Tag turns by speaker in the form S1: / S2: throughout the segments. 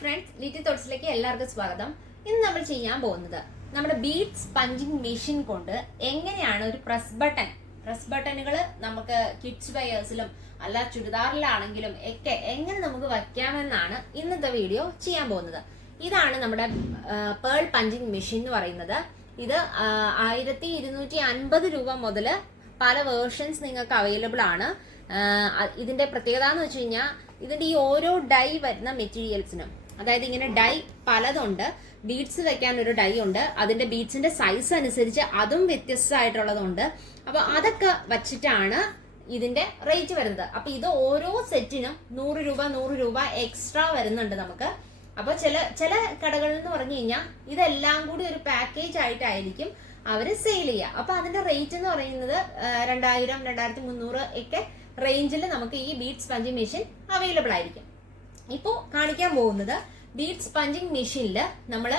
S1: Friends Litty തോട്ട്സിലേക്ക് എല്ലാവർക്കും സ്വാഗതം. ഇന്ന് നമ്മൾ ചെയ്യാൻ പോകുന്നത് നമ്മുടെ ബീഡ്സ് പഞ്ചിങ് മെഷീൻ കൊണ്ട് എങ്ങനെയാണ് ഒരു പ്രസ് ബട്ടൺ പ്രസ് ബട്ടണുകൾ നമുക്ക് കിഡ്സ് വെയേഴ്സിലും അല്ല ചുരിദാറിലാണെങ്കിലും ഒക്കെ എങ്ങനെ നമുക്ക് വയ്ക്കാമെന്നാണ് ഇന്നത്തെ വീഡിയോ ചെയ്യാൻ പോകുന്നത്. ഇതാണ് നമ്മുടെ പേൾ പഞ്ചിങ് മെഷീൻ എന്ന് പറയുന്നത്. ഇത് ആയിരത്തി ഇരുന്നൂറ്റി അൻപത് രൂപ മുതൽ പല വേർഷൻസ് നിങ്ങൾക്ക് അവൈലബിൾ ആണ്. ഇതിന്റെ പ്രത്യേകത എന്ന് വെച്ച് കഴിഞ്ഞാൽ ഇതിന്റെ ഈ ഓരോ ഡൈ വരുന്ന മെറ്റീരിയൽസിനും അതായത് ഇങ്ങനെ ഡൈ പലതുണ്ട്. ബീഡ്സ് വെക്കാൻ ഒരു ഡൈ ഉണ്ട്. അതിന്റെ ബീഡ്സിന്റെ സൈസ് അനുസരിച്ച് അതും വ്യത്യസ്തമായിട്ടുള്ളതുണ്ട്. അപ്പൊ അതൊക്കെ വച്ചിട്ടാണ് ഇതിന്റെ റേറ്റ് വരുന്നത്. അപ്പൊ ഇത് ഓരോ സെറ്റിനും നൂറ് രൂപ നൂറ് രൂപ എക്സ്ട്രാ വരുന്നുണ്ട് നമുക്ക്. അപ്പൊ ചില ചില കടകളിൽ എന്ന് പറഞ്ഞു കഴിഞ്ഞാൽ ഇതെല്ലാം കൂടി ഒരു പാക്കേജ് ആയിട്ടായിരിക്കും അവർ സെയിൽ ചെയ്യുക. അപ്പൊ അതിന്റെ റേറ്റ് എന്ന് പറയുന്നത് രണ്ടായിരം രണ്ടായിരത്തി മുന്നൂറ് ഒക്കെ റേഞ്ചിൽ നമുക്ക് ഈ ബീഡ്സ് പഞ്ചിങ് മെഷീൻ അവൈലബിൾ ആയിരിക്കും. ഇപ്പോൾ കാണിക്കാൻ പോകുന്നത് ബീഡ്സ് പഞ്ചിങ് മെഷീനിൽ നമ്മൾ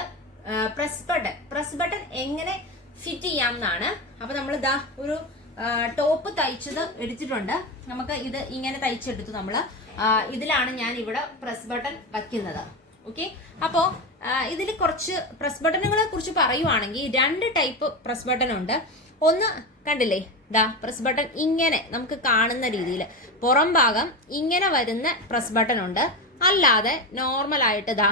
S1: പ്രസ് ബട്ടൺ പ്രസ് ബട്ടൺ എങ്ങനെ ഫിറ്റ് ചെയ്യാം എന്നാണ്. അപ്പൊ നമ്മൾ ഇതാ ഒരു ടോപ്പ് തയ്ച്ചത് എടുത്തിട്ടുണ്ട്. നമുക്ക് ഇത് ഇങ്ങനെ തയ്ച്ചെടുത്തു നമ്മൾ ഇതിലാണ് ഞാൻ ഇവിടെ പ്രസ് ബട്ടൺ വയ്ക്കുന്നത്. ഓക്കെ അപ്പോ ഇതിൽ കുറച്ച് പ്രസ് ബട്ടണുകളെ കുറിച്ച് പറയുവാണെങ്കിൽ രണ്ട് ടൈപ്പ് പ്രസ് ബട്ടൺ ഉണ്ട്. ഒന്ന് കണ്ടില്ലേ? ദാ പ്രസ് ബട്ടൺ ഇങ്ങനെ നമുക്ക് കാണുന്ന രീതിയിൽ പുറം ഭാഗം ഇങ്ങനെ വരുന്ന പ്രസ് ബട്ടൺ ഉണ്ട്. അല്ലാതെ ദാ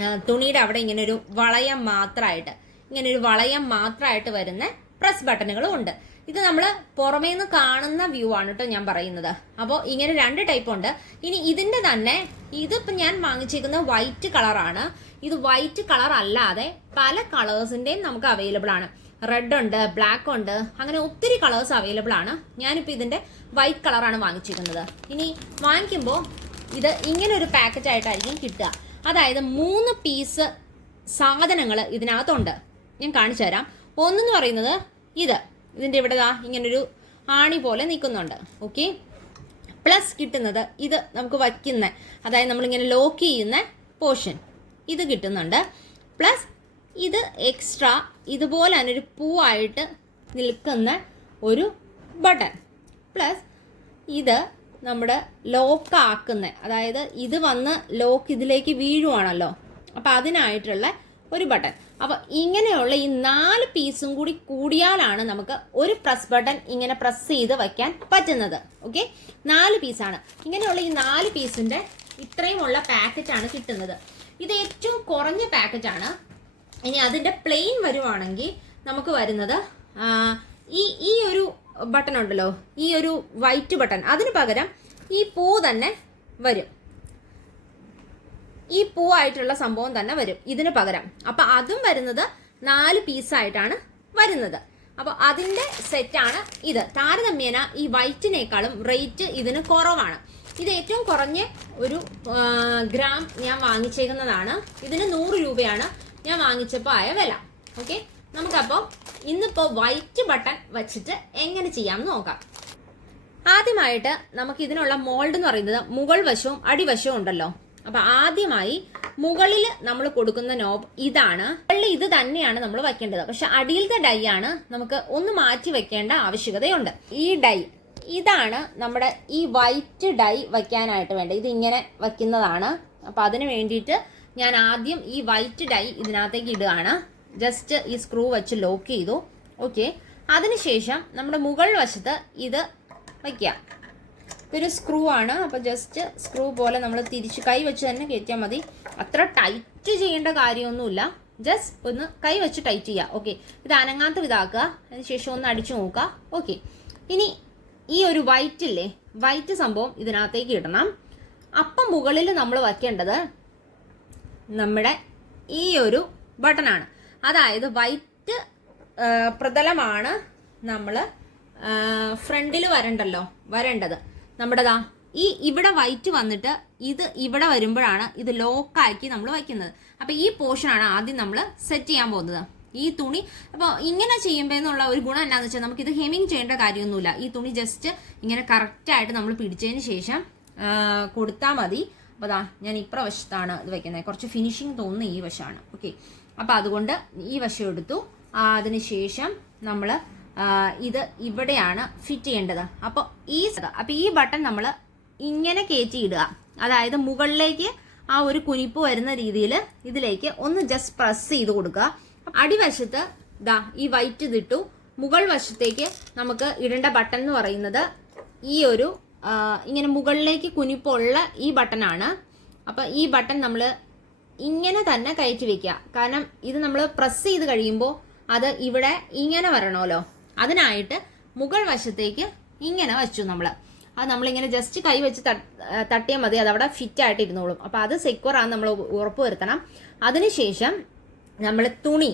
S1: ആ, തുണിയുടെ അവിടെ ഇങ്ങനെ ഒരു വളയം മാത്രമായിട്ട് ഇങ്ങനെ ഒരു വളയം മാത്രമായിട്ട് വരുന്ന പ്രസ് ബട്ടണുകളും ഉണ്ട്. ഇത് നമ്മൾ പുറമേ നിന്ന് കാണുന്ന വ്യൂ ആണ് കേട്ടോ ഞാൻ പറയുന്നത്. അപ്പോൾ ഇങ്ങനെ രണ്ട് ടൈപ്പ് ഉണ്ട്. ഇനി ഇതിന്റെ തന്നെ ഇതിപ്പോൾ ഞാൻ വാങ്ങിച്ചിരിക്കുന്ന വൈറ്റ് കളറാണ് ഇത് വൈറ്റ് കളർ അല്ലാതെ പല കളേഴ്സിന്റെയും നമുക്ക് അവൈലബിൾ ആണ്. റെഡ് ഉണ്ട് ബ്ലാക്ക് ഉണ്ട് അങ്ങനെ ഒത്തിരി കളേഴ്സ് അവൈലബിൾ ആണ്. ഞാനിപ്പോൾ ഇതിന്റെ വൈറ്റ് കളറാണ് വാങ്ങിച്ചിരിക്കുന്നത് ഇനി വാങ്ങിക്കുമ്പോൾ ഇത് ഇങ്ങനെ ഒരു പാക്കറ്റ് ആയിട്ടായിരിക്കും കിട്ടുക. അതായത് മൂന്ന് പീസ് സാധനങ്ങൾ ഇതിനകത്തുണ്ട്. ഞാൻ കാണിച്ചു തരാം. ഒന്നെന്ന് പറയുന്നത് ഇത്. ഇതിന്റെ ഇവിടെ ദാ ഇങ്ങനൊരു ആണി പോലെ നിൽക്കുന്നുണ്ട്. ഓക്കെ? പ്ലസ് കിട്ടുന്നത് ഇത് നമുക്ക് വയ്ക്കുന്ന അതായത് നമ്മളിങ്ങനെ ലോക്ക് ചെയ്യുന്ന പോർഷൻ. ഇത് കിട്ടുന്നുണ്ട്. പ്ലസ് ഇത് എക്സ്ട്രാ ഇതുപോലെ തന്നെ ഒരു പൂവായിട്ട് നിൽക്കുന്ന ഒരു ബട്ടൺ. പ്ലസ് ഇത് നമ്മുടെ ലോക്ക് ആക്കുന്ന. അതായത് ഇത് വന്ന് ലോക്ക് ഇതിലേക്ക് വീഴുവാണല്ലോ. അപ്പം അതിനായിട്ടുള്ള ഒരു ബട്ടൺ അപ്പോൾ ഇങ്ങനെയുള്ള ഈ നാല് പീസും കൂടി കൂടിയാലാണ് നമുക്ക് ഒരു പ്രസ് ബട്ടൺ ഇങ്ങനെ പ്രസ് ചെയ്ത് വയ്ക്കാൻ പറ്റുന്നത്. ഓക്കെ നാല് പീസാണ് ഇങ്ങനെയുള്ള ഈ നാല് പീസിന്റെ ഇത്രയുമുള്ള പാക്കറ്റാണ് കിട്ടുന്നത്. ഇത് ഏറ്റവും കുറഞ്ഞ പാക്കറ്റാണ് ഇനി അതിന്റെ പ്ലെയിൻ വരുവാണെങ്കിൽ നമുക്ക് വരുന്നത് ഈ ഈ ഒരു ബട്ടൺ ഉണ്ടല്ലോ ഈ ഒരു വൈറ്റ് ബട്ടൺ അതിന് പകരം ഈ പൂ തന്നെ വരും. ഈ പൂ ആയിട്ടുള്ള സംഭവം തന്നെ വരും ഇതിന് പകരം. അപ്പൊ അതും വരുന്നത് നാല് പീസായിട്ടാണ് വരുന്നത്. അപ്പോൾ അതിന്റെ സെറ്റാണ് ഇത്. താരതമ്യേന ഈ വൈറ്റിനേക്കാളും റേറ്റ് ഇതിന് കുറവാണ്. ഇത് ഏറ്റവും കുറഞ്ഞ ഒരു ഗ്രാം ഞാൻ വാങ്ങിച്ചേക്കുന്നതാണ്. ഇതിന് നൂറ് രൂപയാണ് ഞാൻ വാങ്ങിച്ചപ്പോൾ ആയ വില. ഓക്കെ നമുക്കപ്പോൾ ഇന്നിപ്പോൾ വൈറ്റ് ബട്ടൺ വെച്ചിട്ട് എങ്ങനെ ചെയ്യാമെന്ന് നോക്കാം. ആദ്യമായിട്ട് നമുക്ക് ഇതിനുള്ള മോൾഡ് എന്ന് പറയുന്നത് മുകൾ വശവും അടിവശവും ഉണ്ടല്ലോ. അപ്പൊ ആദ്യമായി മുകളിൽ നമ്മൾ കൊടുക്കുന്ന നോബ് ഇതാണ്. മുകളിൽ ഇത് തന്നെയാണ് നമ്മൾ വെക്കേണ്ടത് പക്ഷെ അടിയിലത്തെ ഡൈ ആണ് നമുക്ക് ഒന്ന് മാറ്റി വെക്കേണ്ട ആവശ്യകതയുണ്ട്. ഈ ഡൈ ഇതാണ് നമ്മുടെ ഈ വൈറ്റ് ഡൈ വയ്ക്കാനായിട്ട് വേണ്ടത്. ഇത് ഇങ്ങനെ വയ്ക്കുന്നതാണ്. അപ്പൊ അതിന് വേണ്ടിയിട്ട് ഞാൻ ആദ്യം ഈ വൈറ്റ് ഡൈ ഇതിനകത്തേക്ക് ഇടുകയാണ്. ജസ്റ്റ് ഈ സ്ക്രൂ വെച്ച് ലോക്ക് ചെയ്തു. ഓക്കെ അതിനുശേഷം നമ്മുടെ മുകൾ വശത്ത് ഇത് വയ്ക്കുക ഇതൊരു സ്ക്രൂ ആണ്. അപ്പോൾ ജസ്റ്റ് സ്ക്രൂ പോലെ നമ്മൾ തിരിച്ച് കൈ വെച്ച് തന്നെ കയറ്റിയാൽ മതി. അത്ര ടൈറ്റ് ചെയ്യേണ്ട കാര്യമൊന്നുമില്ല. ജസ്റ്റ് ഒന്ന് കൈ വെച്ച് ടൈറ്റ് ചെയ്യുക ഓക്കെ ഇത് അനങ്ങാത്ത ഇതാക്കുക. അതിനുശേഷം ഒന്ന് അടിച്ചു നോക്കുക. ഓക്കെ ഇനി ഈ ഒരു വൈറ്റ് ഇല്ലേ? വൈറ്റ് സംഭവം ഇതിനകത്തേക്ക് ഇടണം. അപ്പം മുകളിൽ നമ്മൾ വയ്ക്കേണ്ടത് നമ്മുടെ ഈ ഒരു ബട്ടണാണ് അതായത് വൈറ്റ് പ്രതലമാണ് നമ്മൾ ഫ്രണ്ടിൽ വരണ്ടല്ലോ വരേണ്ടത്. നമ്മുടേതാ ഈ ഇവിടെ വൈറ്റ് വന്നിട്ട് ഇത് ഇവിടെ വരുമ്പോഴാണ് ഇത് ലോക്കാക്കി നമ്മൾ വയ്ക്കുന്നത്. അപ്പോൾ ഈ പോർഷനാണ് ആദ്യം നമ്മൾ സെറ്റ് ചെയ്യാൻ പോകുന്നത്. ഈ തുണി അപ്പോൾ ഇങ്ങനെ ചെയ്യുമ്പോൾ എന്നുള്ള ഒരു ഗുണം എന്താണെന്ന് വെച്ചാൽ നമുക്ക് ഇത് ഹെമിങ് ചെയ്യേണ്ട കാര്യമൊന്നുമില്ല. ഈ തുണി ജസ്റ്റ് ഇങ്ങനെ കറക്റ്റായിട്ട് നമ്മൾ പിടിച്ചതിന് ശേഷം കൊടുത്താൽ മതി. അപ്പോൾ ദാ ഞാൻ ഇപ്രവശത്താണ് ഇത് വയ്ക്കുന്നത്. കുറച്ച് ഫിനിഷിങ് തോന്നുന്ന ഈ വശമാണ്. ഓക്കെ അപ്പോൾ അതുകൊണ്ട് ഈ വശം എടുത്തു. അതിനുശേഷം നമ്മൾ ഇത് ഇവിടെയാണ് ഫിറ്റ് ചെയ്യേണ്ടത്. അപ്പോൾ ഈ അപ്പോൾ ഈ ബട്ടൺ നമ്മൾ ഇങ്ങനെ കയറ്റി ഇടുക അതായത് മുകളിലേക്ക് ആ ഒരു കുനിപ്പ് വരുന്ന രീതിയിൽ ഇതിലേക്ക് ഒന്ന് ജസ്റ്റ് പ്രസ് ചെയ്ത് കൊടുക്കുക. അടിവശത്ത് ദാ ഈ വൈറ്റ് ഇതിട്ടു മുകൾ വശത്തേക്ക് നമുക്ക് ഇടേണ്ട ബട്ടൺ എന്ന് പറയുന്നത് ഈ ഒരു ഇങ്ങനെ മുകളിലേക്ക് കുനിപ്പുള്ള ഈ ബട്ടണാണ് അപ്പം ഈ ബട്ടൺ നമ്മൾ ഇങ്ങനെ തന്നെ കയറ്റി വെക്കുക. കാരണം ഇത് നമ്മൾ പ്രസ് ചെയ്ത് കഴിയുമ്പോൾ അത് ഇവിടെ ഇങ്ങനെ വരണമല്ലോ. അതിനായിട്ട് മുകൾ വശത്തേക്ക് ഇങ്ങനെ വെച്ചു നമ്മൾ അത് നമ്മളിങ്ങനെ ജസ്റ്റ് കൈ വെച്ച് തട്ടിയാൽ മതി. അത് അവിടെ ഫിറ്റ് ആയിട്ട് ഇരുന്നോളും. അപ്പോൾ അത് സെക്യൂർ ആണെന്ന് നമ്മൾ ഉറപ്പ് വരുത്തണം. അതിനുശേഷം നമ്മൾ തുണി.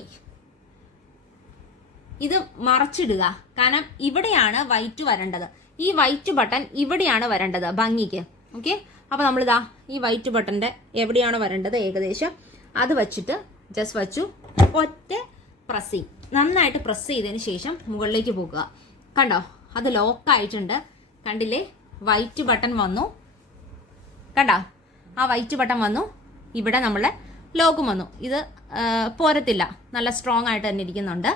S1: ഇത് മറച്ചിടുക. കാരണം ഇവിടെയാണ് വൈറ്റ് വരേണ്ടത്. ഈ വൈറ്റ് ബട്ടൺ ഇവിടെയാണ് വരേണ്ടത് ഭംഗിക്ക്. ഓക്കെ അപ്പോൾ നമ്മളിതാ ഈ വൈറ്റ് ബട്ടന്റെ എവിടെയാണ് വരേണ്ടത് ഏകദേശം അത് വച്ചിട്ട് ജസ്റ്റ് വച്ചു. ഒറ്റ പ്രസ് ചെയ്യും. നന്നായിട്ട് പ്രസ് ചെയ്തതിന് ശേഷം മുകളിലേക്ക് പോകുക. കണ്ടോ? അത് ലോക്ക് ആയിട്ടുണ്ട്. കണ്ടില്ലേ? വൈറ്റ് ബട്ടൺ വന്നു. കണ്ടോ? ആ വൈറ്റ് ബട്ടൺ വന്നു. ഇവിടെ നമ്മളെ ലോക്കും വന്നു. ഇത് പോരത്തില്ല. നല്ല സ്ട്രോങ് ആയിട്ട് തന്നെ ഇരിക്കുന്നുണ്ട്.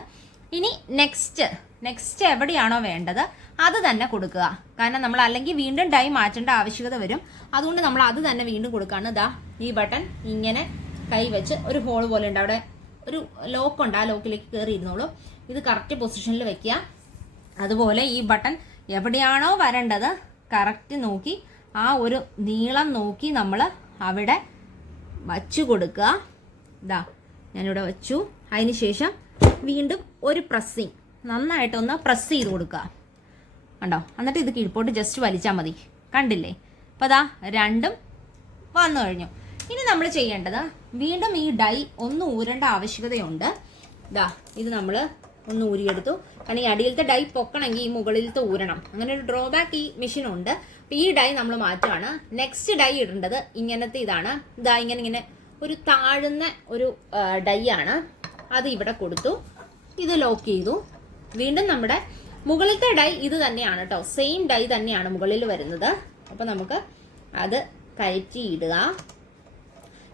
S1: ഇനി നെക്സ്റ്റ് നെക്സ്റ്റ് എവിടെയാണോ വേണ്ടത്? അത് തന്നെ കൊടുക്കുക. കാരണം നമ്മൾ അല്ലെങ്കിൽ വീണ്ടും ടൈം മാറ്റേണ്ട ആവശ്യകത വരും. അതുകൊണ്ട് നമ്മൾ അത് തന്നെ വീണ്ടും കൊടുക്കുകയാണ്. ഇതാ ഈ ബട്ടൺ ഇങ്ങനെ കൈ വെച്ച് ഒരു ഹോൾ പോലെ ഉണ്ട്. അവിടെ ഒരു ലോക്ക് ഉണ്ട്. ആ ലോക്കിലേക്ക് കയറി ഇരുന്നോളൂ. ഇത് കറക്റ്റ് പൊസിഷനിൽ വെക്കുക. അതുപോലെ ഈ ബട്ടൺ എവിടെയാണോ വരേണ്ടത് കറക്റ്റ് നോക്കി ആ ഒരു നീളം നോക്കി നമ്മൾ അവിടെ വച്ചു കൊടുക്കുക. ഇതാ ഞാനിവിടെ വച്ചു. അതിന് ശേഷം വീണ്ടും ഒരു പ്രസ്സിങ് നന്നായിട്ടൊന്ന് പ്രസ് ചെയ്ത് കൊടുക്കുക. കണ്ടോ? എന്നിട്ട് ഇത് കീഴ്പോട്ട് ജസ്റ്റ് വലിച്ചാൽ മതി. കണ്ടില്ലേ? അപ്പോൾ അതാ രണ്ടും വന്നു കഴിഞ്ഞു. ഇനി നമ്മൾ ചെയ്യേണ്ടത് വീണ്ടും ഈ ഡൈ ഒന്ന് ഊരേണ്ട ആവശ്യകതയുണ്ട്. ഇതാ ഇത് നമ്മൾ ഒന്ന് ഊരിയെടുത്തു. കാരണം ഈ അടിയിലത്തെ ഡൈ പൊക്കണമെങ്കിൽ ഈ മുകളിലത്തെ ഊരണം. അങ്ങനെ ഒരു ഡ്രോബാക്ക് ഈ മെഷീനുണ്ട് അപ്പോൾ ഈ ഡൈ നമ്മൾ മാറ്റുകയാണ് നെക്സ്റ്റ് ഡൈ ഇടേണ്ടത് ഇങ്ങനത്തെ ഇതാണ്. ഇതാ ഇങ്ങനെ ഇങ്ങനെ ഒരു താഴ്ന്ന ഒരു ഡൈ ആണ്. അത് ഇവിടെ കൊടുത്തു. ഇത് ലോക്ക് ചെയ്തു. വീണ്ടും നമ്മുടെ മുകളിലത്തെ ഡൈ ഇത് തന്നെയാണ് കേട്ടോ സെയിം ഡൈ തന്നെയാണ് മുകളിൽ വരുന്നത്. അപ്പോൾ നമുക്ക് അത് കയറ്റി ഇടുക.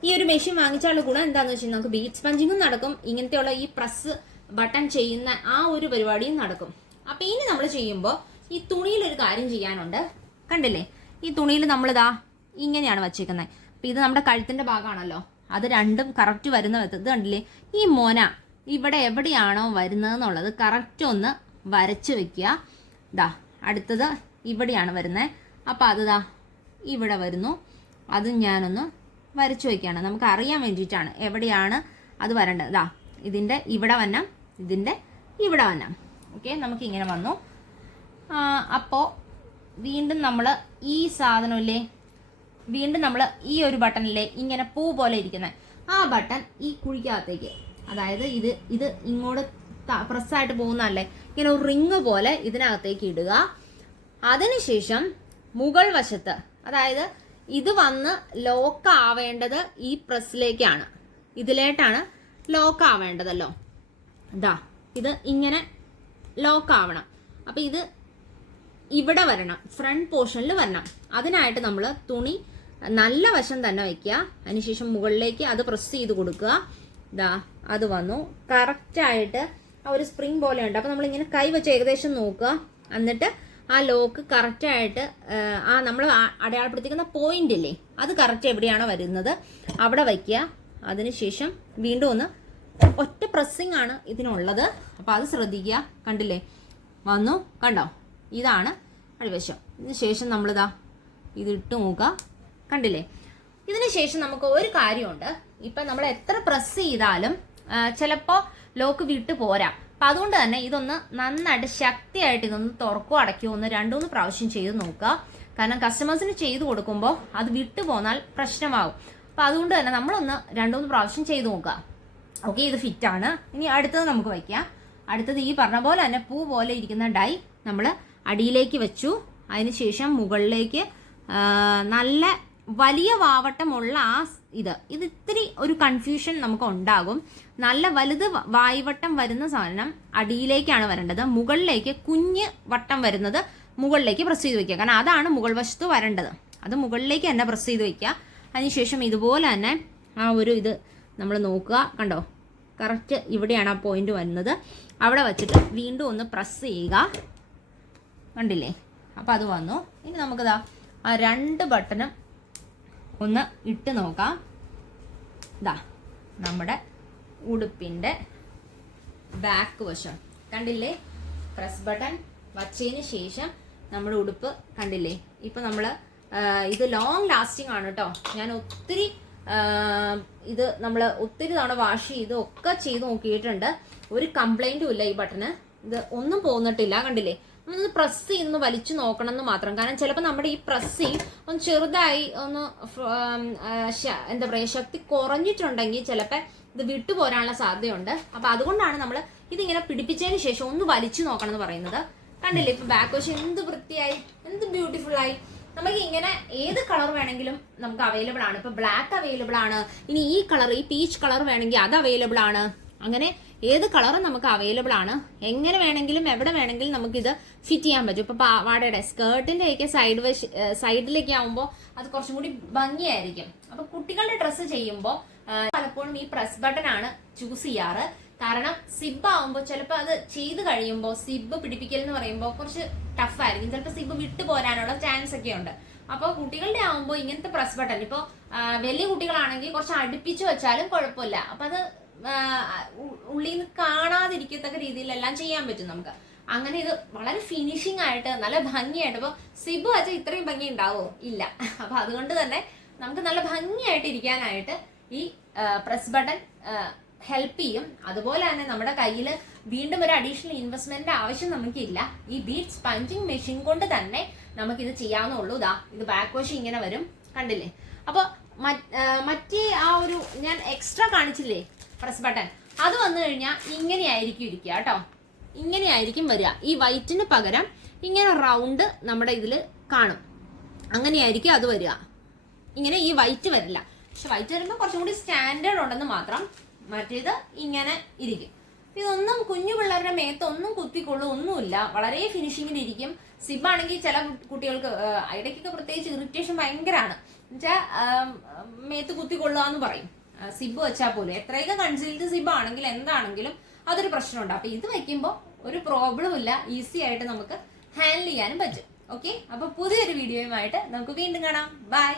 S1: ഈ ഒരു മെഷീൻ വാങ്ങിച്ചാലുള്ള ഗുണം എന്താണെന്ന് വെച്ചാൽ നമുക്ക് ബീച്ച് പഞ്ചിങ്ങും നടക്കും. ഇങ്ങനത്തെയുള്ള ഈ പ്രസ് ബട്ടൺ ചെയ്യുന്ന ആ ഒരു പരിപാടിയും നടക്കും. അപ്പൊ ഇനി നമ്മൾ ചെയ്യുമ്പോൾ ഈ തുണിയിൽ ഒരു കാര്യം ചെയ്യാനുണ്ട്. കണ്ടില്ലേ? ഈ തുണിയിൽ നമ്മളിതാ ഇങ്ങനെയാണ് വച്ചേക്കുന്നത് അപ്പൊ ഇത് നമ്മുടെ കഴുത്തിന്റെ ഭാഗമാണല്ലോ. അത് രണ്ടും കറക്റ്റ് വരുന്ന ഇത് കണ്ടില്ലേ? ഈ മോന ഇവിടെ എവിടെയാണോ വരുന്നതെന്നുള്ളത് കറക്റ്റ് ഒന്ന് വരച്ച് വെക്കുക. ദാ അടുത്തത് ഇവിടെയാണ് വരുന്നത് അപ്പോൾ അത് ദാ ഇവിടെ വരുന്നു. അത് ഞാനൊന്ന് വരച്ചു വയ്ക്കുകയാണ് നമുക്ക് അറിയാൻ വേണ്ടിയിട്ടാണ് എവിടെയാണ് അത് വരേണ്ടത്. ഇതാ ഇതിന്റെ ഇവിടെ വന്നം ഇതിന്റെ ഇവിടെ വന്നം. ഓക്കെ നമുക്കിങ്ങനെ വന്നു. അപ്പോൾ വീണ്ടും നമ്മൾ ഈ സാധനമില്ലേ? വീണ്ടും നമ്മൾ ഈ ഒരു ബട്ടണിലെ ഇങ്ങനെ പൂ പോലെ ഇരിക്കുന്നത് ആ ബട്ടൺ ഈ കുഴിക്കകത്തേക്ക്. അതായത് ഇത് ഇത് ഇങ്ങോട്ട് പ്രസ്സായിട്ട് പോകുന്നതല്ലേ? ഇങ്ങനെ ഒരു റിങ് പോലെ ഇതിനകത്തേക്ക് ഇടുക. അതിനുശേഷം മുകൾ വശത്ത് അതായത് ഇത് വന്ന് ലോക്ക് ആവേണ്ടത് ഈ പ്രസ്സിലേക്കാണ്. ഇതിലേട്ടാണ് ലോക്ക് ആവേണ്ടതല്ലോ. ഇതാ ഇത് ഇങ്ങനെ ലോക്ക് ആവണം. അപ്പം ഇത് ഇവിടെ വരണം ഫ്രണ്ട് പോർഷനിൽ വരണം. അതിനായിട്ട് നമ്മൾ തുണി നല്ല വശം തന്നെ വയ്ക്കുക അതിനുശേഷം മുകളിലേക്ക് അത് പ്രസ് ചെയ്ത് കൊടുക്കുക. ഇതാ അത് വന്നു. കറക്റ്റായിട്ട് ആ ഒരു സ്പ്രിങ് പോലെ ഉണ്ട് അപ്പോൾ നമ്മളിങ്ങനെ കൈ വെച്ച് ഏകദേശം നോക്കുക. എന്നിട്ട് ആ ലോക്ക് കറക്റ്റായിട്ട് ആ നമ്മൾ അടയാളപ്പെടുത്തിക്കുന്ന പോയിന്റ് ഇല്ലേ അത് കറക്റ്റ് എവിടെയാണോ വരുന്നത് അവിടെ വയ്ക്കുക. അതിനുശേഷം വീണ്ടും ഒന്ന് ഒറ്റ പ്രസ്സിങ് ആണ് ഇതിനുള്ളത്. അപ്പോൾ അത് ശ്രദ്ധിക്കുക. കണ്ടില്ലേ? വന്നു. കണ്ടോ? ഇതാണ് അടിവശം ഇതിന് ശേഷം നമ്മളിതാ ഇത് ഇട്ട് നോക്കുക. കണ്ടില്ലേ? ഇതിന് ശേഷം നമുക്ക് ഒരു കാര്യമുണ്ട്. ഇപ്പം നമ്മൾ എത്ര പ്രസ് ചെയ്താലും ചിലപ്പോൾ ലോക്ക് വിട്ടു പോരാ. അപ്പം അതുകൊണ്ട് തന്നെ ഇതൊന്ന് നന്നായിട്ട് ശക്തിയായിട്ട് ഇതൊന്ന് തുറക്കോ അടയ്ക്കോ ഒന്ന് രണ്ടു മൂന്ന് പ്രാവശ്യം ചെയ്ത് നോക്കുക. കാരണം കസ്റ്റമേഴ്സിന് ചെയ്തു കൊടുക്കുമ്പോൾ അത് വിട്ടു പോന്നാൽ പ്രശ്നമാകും അപ്പം അതുകൊണ്ട് തന്നെ നമ്മളൊന്ന് രണ്ടു മൂന്ന് പ്രാവശ്യം ചെയ്ത് നോക്കുക. ഓക്കെ ഇത് ഫിറ്റ് ആണ്. ഇനി അടുത്തത് നമുക്ക് വയ്ക്കാം. അടുത്തത് ഈ പറഞ്ഞ പോലെ തന്നെ പൂ പോലെ ഇരിക്കുന്ന ഡൈ നമ്മൾ അടിയിലേക്ക് വെച്ചു. അതിനുശേഷം മുകളിലേക്ക് നല്ല വലിയ വാവട്ടമുള്ള ആ ഇത്. ഇത് ഇത്തിരി ഒരു കൺഫ്യൂഷൻ നമുക്ക് ഉണ്ടാകും. നല്ല വലുത് വായുവട്ടം വരുന്ന സാധനം അടിയിലേക്കാണ് വരേണ്ടത്. മുകളിലേക്ക് കുഞ്ഞ് വട്ടം വരുന്നത് മുകളിലേക്ക് പ്രസ് ചെയ്ത് വെക്കുക. കാരണം അതാണ് മുകൾ വശത്ത് വരേണ്ടത്. അത് മുകളിലേക്ക് തന്നെ പ്രസ് ചെയ്ത് വെക്കുക. അതിനുശേഷം ഇതുപോലെ തന്നെ ആ ഒരു ഇത് നമ്മൾ നോക്കുക. കണ്ടോ? കറക്റ്റ് ഇവിടെയാണ് ആ പോയിന്റ് വരുന്നത്. അവിടെ വച്ചിട്ട് വീണ്ടും ഒന്ന് പ്രസ് ചെയ്യുക. കണ്ടില്ലേ? അപ്പോൾ അത് വന്നു. ഇനി നമുക്കിതാ ആ രണ്ട് ബട്ടണും ഒന്ന് ഇട്ട് നോക്കാം. ഇതാ നമ്മുടെ ഉടുപ്പിന്റെ ബാക്ക് വശം. കണ്ടില്ലേ? പ്രസ് ബട്ടൺ വച്ചതിന് ശേഷം നമ്മുടെ ഉടുപ്പ് കണ്ടില്ലേ? ഇപ്പൊ നമ്മൾ ഇത് ലോങ് ലാസ്റ്റിംഗ് ആണ് കേട്ടോ ഞാൻ ഒത്തിരി ഇത് നമ്മൾ ഒത്തിരി തവണ വാഷ് ചെയ്ത് ഒക്കെ ചെയ്ത് നോക്കിയിട്ടുണ്ട്. ഒരു കംപ്ലൈന്റും ഇല്ല ഈ ബട്ടന് ഇത് ഒന്നും പോന്നിട്ടില്ല. കണ്ടില്ലേ? ഒന്ന് പ്രസ് ചെയ്തൊന്ന് വലിച്ചു നോക്കണം എന്ന് മാത്രം. കാരണം ചിലപ്പോൾ നമ്മുടെ ഈ പ്രസ് ഒന്ന് ചെറുതായി ഒന്ന് എന്താ പറയുക ശക്തി കുറഞ്ഞിട്ടുണ്ടെങ്കിൽ ചിലപ്പോൾ ഇത് വിട്ടുപോരാനുള്ള സാധ്യതയുണ്ട്. അപ്പൊ അതുകൊണ്ടാണ് നമ്മൾ ഇതിങ്ങനെ പിടിപ്പിച്ചതിന് ശേഷം ഒന്ന് വലിച്ചു നോക്കണം എന്ന് പറയുന്നത്. കണ്ടില്ലേ? ഇപ്പൊ ബാക്ക് വശം എന്ത് വൃത്തിയായി എന്ത് ബ്യൂട്ടിഫുൾ ആയി. നമുക്ക് ഇങ്ങനെ ഏത് കളർ വേണമെങ്കിലും നമുക്ക് അവൈലബിൾ ആണ്. ഇപ്പൊ ബ്ലാക്ക് അവൈലബിൾ ആണ്. ഇനി ഈ കളർ ഈ പീച്ച് കളർ വേണമെങ്കിൽ അത് അവൈലബിൾ ആണ്. അങ്ങനെ ഏത് കളറും നമുക്ക് അവൈലബിൾ ആണ്. എങ്ങനെ വേണമെങ്കിലും എവിടെ വേണമെങ്കിലും ഇത് ഫിറ്റ് ചെയ്യാൻ പറ്റും. ഇപ്പൊ പാവാടയുടെ സ്കേർട്ടിന്റെ ഒക്കെ സൈഡ് സൈഡിലേക്ക് ആവുമ്പോൾ അത് കുറച്ചും കൂടി ഭംഗിയായിരിക്കും. അപ്പൊ കുട്ടികളുടെ ഡ്രസ്സ് ചെയ്യുമ്പോൾ പലപ്പോഴും ഈ പ്രസ് ബട്ടൺ ആണ് ചൂസ് ചെയ്യാറ്. കാരണം സിബ് ആവുമ്പോൾ ചിലപ്പോൾ അത് ചെയ്ത് കഴിയുമ്പോൾ സിബ് പിടിപ്പിക്കൽ എന്ന് പറയുമ്പോൾ കുറച്ച് ടഫ് ആയിരിക്കും. ചിലപ്പോൾ സിബ് വിട്ടു പോരാനുള്ള ചാൻസ് ഒക്കെ ഉണ്ട്. അപ്പോൾ കുട്ടികളുടെ ആവുമ്പോൾ ഇങ്ങനത്തെ പ്രസ് ബട്ടൺ ഇപ്പോൾ വലിയ കുട്ടികളാണെങ്കിൽ കുറച്ച് അടുപ്പിച്ച് വെച്ചാലും കുഴപ്പമില്ല. അപ്പം അത് ഉള്ളിൽ നിന്ന് കാണാതിരിക്കത്തക്ക രീതിയിലെല്ലാം ചെയ്യാൻ പറ്റും നമുക്ക്. അങ്ങനെ ഇത് വളരെ ഫിനിഷിംഗ് ആയിട്ട് നല്ല ഭംഗിയായിട്ട് ഇപ്പോൾ സിബു അച്ഛ ഇത്രയും ഭംഗി ഉണ്ടാവോ? ഇല്ല. അപ്പൊ അതുകൊണ്ട് തന്നെ നമുക്ക് നല്ല ഭംഗിയായിട്ട് ഇരിക്കാനായിട്ട് ഈ പ്രസ് ബട്ടൺ ഹെൽപ്പ് ചെയ്യും. അതുപോലെ തന്നെ നമ്മുടെ കയ്യിൽ വീണ്ടും ഒരു അഡീഷണൽ ഇൻവെസ്റ്റ്മെന്റ് ആവശ്യം നമുക്കില്ല. ഈ ബീറ്റ് സ്പഞ്ചിങ് മെഷീൻ കൊണ്ട് തന്നെ നമുക്ക് ഇത് ചെയ്യാവുന്നുള്ളൂ ഇതാ ഇത് ബാക്ക് വാഷ് ഇങ്ങനെ വരും. കണ്ടില്ലേ? അപ്പോൾ മറ്റേ ആ ഒരു ഞാൻ എക്സ്ട്രാ കാണിച്ചില്ലേ? പ്രസ് ബട്ടൺ അത് വന്നു കഴിഞ്ഞാൽ ഇങ്ങനെയായിരിക്കും ഇരിക്കുക കേട്ടോ. ഇങ്ങനെയായിരിക്കും വരിക. ഈ വൈറ്റിന് പകരം ഇങ്ങനെ റൗണ്ട് നമ്മുടെ ഇതിൽ കാണും. അങ്ങനെയായിരിക്കും അത് വരിക. ഇങ്ങനെ ഈ വൈറ്റ് വരില്ല. പക്ഷെ വൈറ്റ് വരുമ്പോൾ കുറച്ചും കൂടി സ്റ്റാൻഡേർഡ് ഉണ്ടെന്ന് മാത്രം മറ്റേത് ഇങ്ങനെ ഇരിക്കും. ഇതൊന്നും കുഞ്ഞു പിള്ളേരുടെ മേത്ത് ഒന്നും കുത്തിക്കൊള്ളു ഒന്നുമില്ല. വളരെ ഫിനിഷിങ്ങിൽ ഇരിക്കും. സിബ് ആണെങ്കിൽ ചില കുട്ടികൾക്ക് ഇടയ്ക്കൊക്കെ പ്രത്യേകിച്ച് ഇറിറ്റേഷൻ ഭയങ്കരമാണ്. എന്നുവെച്ചാൽ മേത്ത് കുത്തിക്കൊള്ളുക എന്ന് പറയും. സിബ് വെച്ചാൽ പോലും. എത്രയൊക്കെ കൺസീൽഡ് സിബ് ആണെങ്കിലും എന്താണെങ്കിലും അതൊരു പ്രശ്നമുണ്ട്. അപ്പൊ ഇത് വെക്കുമ്പോൾ ഒരു പ്രോബ്ലം ഇല്ല. ഈസി ആയിട്ട് നമുക്ക് ഹാൻഡിൽ ചെയ്യാനും പറ്റും. ഓക്കെ അപ്പൊ പുതിയൊരു വീഡിയോയുമായിട്ട് നമുക്ക് വീണ്ടും കാണാം. ബൈ